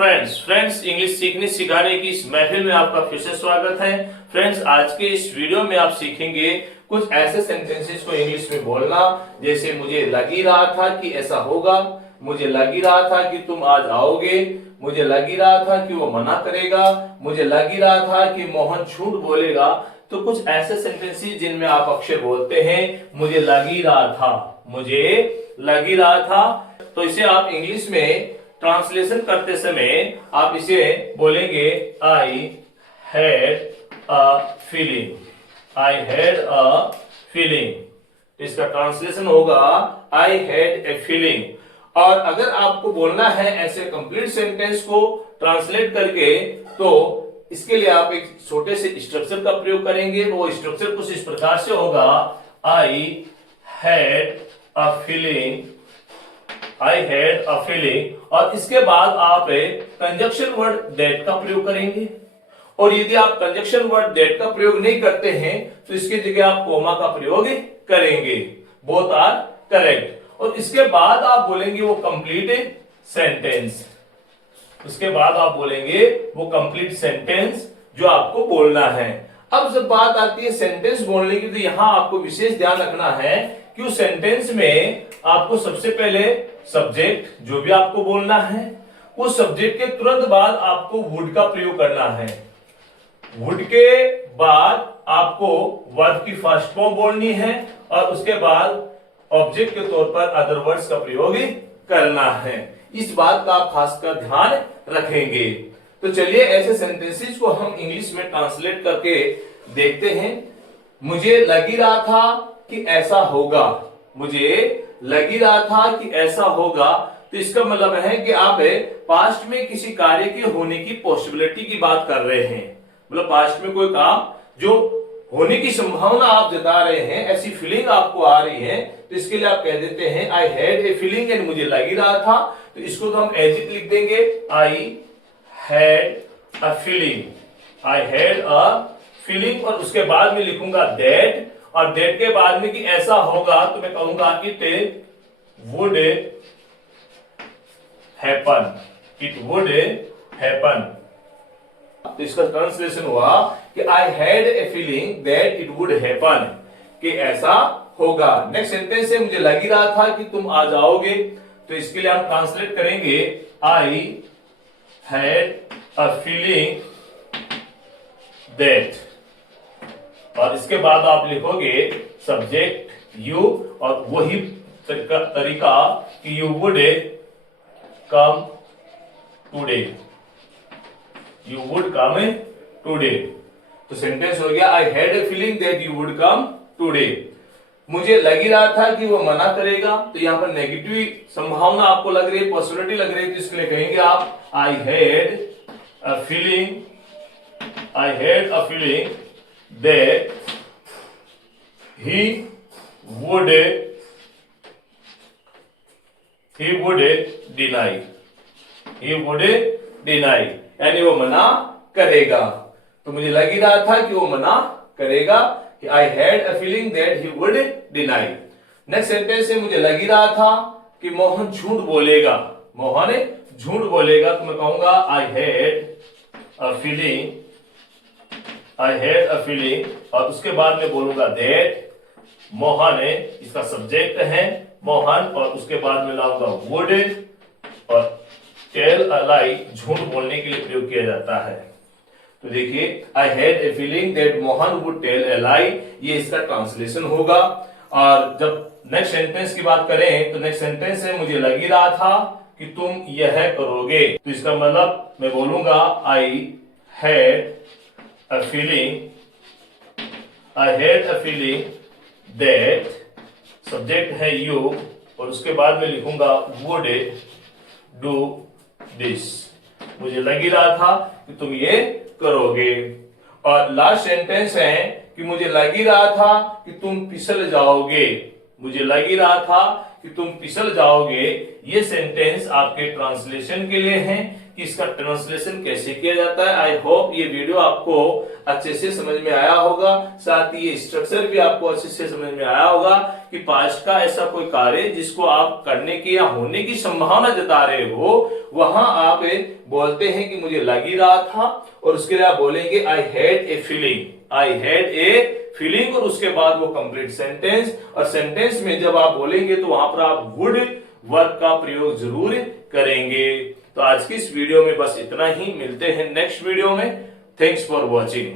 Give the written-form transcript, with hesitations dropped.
Friends English सीखने सिखाने की इस महफिल में आपका फिर से स्वागत है। फ्रेंड्स, आज के इस वीडियो में आप सीखेंगे कुछ ऐसे सेंटेंसेस को इंग्लिश में बोलना, जैसे मुझे लग ही रहा था कि ऐसा होगा, मुझे लग ही रहा था कि तुम आज आओगे, मुझे लग ही रहा था कि वो मना करेगा, मुझे लग ही रहा था कि मोहन झूठ बोलेगा। तो कुछ ऐसे सेंटेंसेस जिनमें आप अक्सर बोलते हैं मुझे लग ही रहा था, मुझे लग ही रहा था। तो इसे आप इंग्लिश में ट्रांसलेशन करते समय आप इसे बोलेंगे I had a feeling, I had a feeling. इसका ट्रांसलेशन होगा आई हैड ए फीलिंग। और अगर आपको बोलना है ऐसे कंप्लीट सेंटेंस को ट्रांसलेट करके, तो इसके लिए आप एक छोटे से स्ट्रक्चर का प्रयोग करेंगे। वो स्ट्रक्चर कुछ इस प्रकार से होगा, I had a feeling, I had a feeling, और इसके बाद आप कंजक्शन वर्ड दैट का प्रयोग करेंगे। और यदि आप कंजक्शन वर्ड दैट का प्रयोग नहीं करते हैं तो इसकी जगह आप कोमा का प्रयोग करेंगे। Both are correct. और इसके बाद आप बोलेंगे वो कंप्लीट सेंटेंस, उसके बाद आप बोलेंगे वो कंप्लीट सेंटेंस जो आपको बोलना है। अब जब बात आती है सेंटेंस बोलने की, तो यहां आपको विशेष ध्यान रखना है कि उस सेंटेंस में आपको सबसे पहले सब्जेक्ट जो भी आपको बोलना है, उस सब्जेक्ट के तुरंत बाद आपको वुड का प्रयोग करना है। वुड के बाद आपको वर्ब की फर्स्ट फॉर्म बोलनी है, और उसके बाद ऑब्जेक्ट के तौर पर अदर वर्ड्स का प्रयोग करना है। इस बात का आप खासकर ध्यान रखेंगे। तो चलिए ऐसे सेंटेंसेस को हम इंग्लिश में ट्रांसलेट करके देखते हैं। मुझे लग ही रहा था कि ऐसा होगा, मुझे लग ही रहा था कि ऐसा होगा। तो इसका मतलब है कि आप पास्ट में किसी कार्य के होने की पॉसिबिलिटी की बात कर रहे हैं। मतलब पास्ट में कोई काम जो होने की संभावना आप जता रहे हैं, ऐसी फीलिंग आपको आ रही है, तो इसके लिए आप कह देते हैं आई हैड ए फीलिंग, एंड मुझे लग ही रहा था। तो इसको तो हम एज इट लिख देंगे, I had a feeling, I had a feeling. और उसके बाद में लिखूंगा दैट, और दैट के बाद में कि ऐसा होगा तो मैं कहूंगा it would happen, it would happen. तो इसका ट्रांसलेशन हुआ कि आई had a feeling that it would happen, कि ऐसा होगा। नेक्स्ट सेंटेंस है मुझे लग ही रहा था कि तुम आ जाओगे। तो इसके लिए हम ट्रांसलेट करेंगे I had a feeling that, और इसके बाद आप लिखोगे सब्जेक्ट यू, और वही तरीका कि you would come today, you would come today. तो सेंटेंस हो गया आई had a feeling that you would come today. मुझे लग ही रहा था कि वो मना करेगा। तो यहां पर नेगेटिव संभावना आपको लग रही है, पॉसिबिलिटी लग रही है, तो इसके लिए कहेंगे आप I had a feeling, I had a feeling that he would deny, he would deny, यानी वो मना करेगा। तो मुझे लग ही रहा था कि वो मना करेगा, कि I had a feeling that he would deny। Next sentence है मुझे लग ही रहा था कि मोहन झूठ बोलेगा, मोहन झूठ बोलेगा। तो मैं कहूंगा I had a feeling, I had a feeling, और उसके बाद में बोलूंगा दैट मोहन है, इसका सब्जेक्ट है मोहन, और उसके बाद में लाऊंगा वुड, और टेल अ लाई झूठ बोलने के लिए प्रयोग किया जाता है। तो देखिए I had a feeling that Mohan would tell a lie, ये इसका ट्रांसलेशन होगा। और जब नेक्स्ट सेंटेंस की बात करें तो नेक्स्ट सेंटेंस है मुझे लग ही रहा था कि तुम यह करोगे। तो इसका मतलब मैं बोलूंगा I had a feeling, I had a feeling that, subject है you, और उसके बाद में लिखूंगा would do this, मुझे लग ही रहा था कि तुम ये करोगे। और लास्ट सेंटेंस है कि मुझे लग ही रहा था कि तुम फिसल जाओगे, मुझे लग ही रहा था कि तुम फिसल जाओगे। ये सेंटेंस आपके ट्रांसलेशन के लिए है कि इसका ट्रांसलेशन कैसे किया जाता है। आई होप ये वीडियो आपको अच्छे से समझ में आया होगा, साथ ही ये स्ट्रक्चर भी आपको अच्छे से समझ में आया होगा कि पास्ट का ऐसा कोई कार्य जिसको आप करने की या होने की संभावना जता रहे हो, वहां आप बोलते हैं कि मुझे लग ही रहा था, और उसके लिए आप बोलेंगे आई had a feeling, I had a feeling, और उसके बाद वो कंप्लीट सेंटेंस। और सेंटेंस में जब आप बोलेंगे तो वहां पर आप वुड वर्ब का प्रयोग जरूर करेंगे। तो आज की इस वीडियो में बस इतना ही, मिलते हैं नेक्स्ट वीडियो में। Thanks for watching.